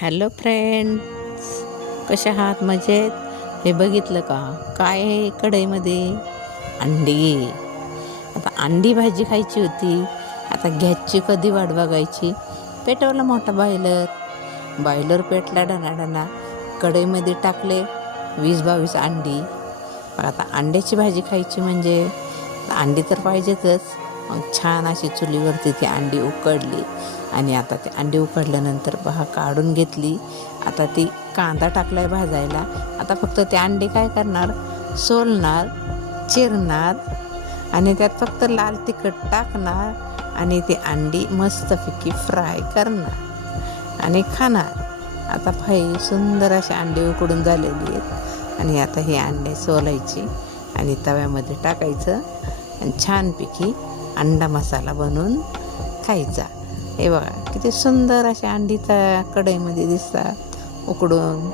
Hello friends, कशा आहात? मजेत? हे बघितलं का काय आहे कढईमध्ये? अंडी. आता अंडी भाजी खायची होती. आता गॅसची कधी वाट बघायची? पेटवला मोठा बॉयलर पेटला डणाडणा. कढईमध्ये टाकले 20-22 अंडी. मग आता अंड्याची भाजी खायची म्हणजे अंडी तर पाहिजेतच. मग छान अशी चुलीवरती ती अंडी उकडली आणि आता ती अंडी उकडल्यानंतर पहा काढून घेतली. आता ती कांदा टाकलाय भाजायला. आता फक्त ते अंडी काय करणार? सोलणार, चिरणार आणि त्यात फक्त लाल तिखट टाकणार आणि ती अंडी मस्तपैकी फ्राय करणार आणि खाणार. आता सुंदर अशी अंडी उकडून झालेली आहेत आणि आता ही अंडे सोलायची आणि तव्यामध्ये टाकायचं आणि छानपैकी अंडा मसाला बनवून खायचा. हे बघा किती सुंदर अशा अंडी त्या कढईमध्ये दिसतात उकडून.